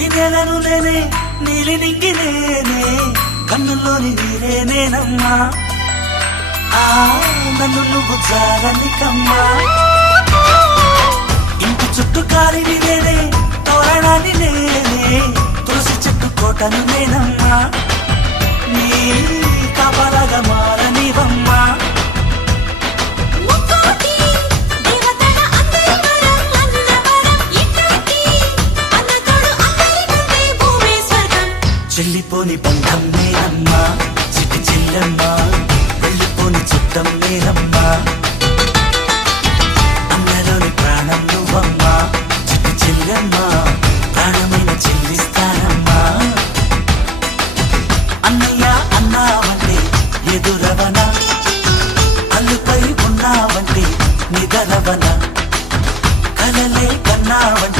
నింగి నేలను నేనే నీలి నింగి నేనే కన్నుల్లోని నీరే నేనమ్మా నన్ను నువ్వు జారనికమ్మా ఇంటి చుట్టూ కాలిని నేనే తోరణాన్ని నేనే తులసి చెట్టు కోటను నేనమ్మా నీ కాపలాగా మారనివమ్మా చెల్లిపోని బంధం నేనమ్మా చిట్టి చెల్లమ్మా వెళ్ళిపోని చుట్టం నేనమ్మా అన్నలోని ప్రాణం నువ్వమ్మా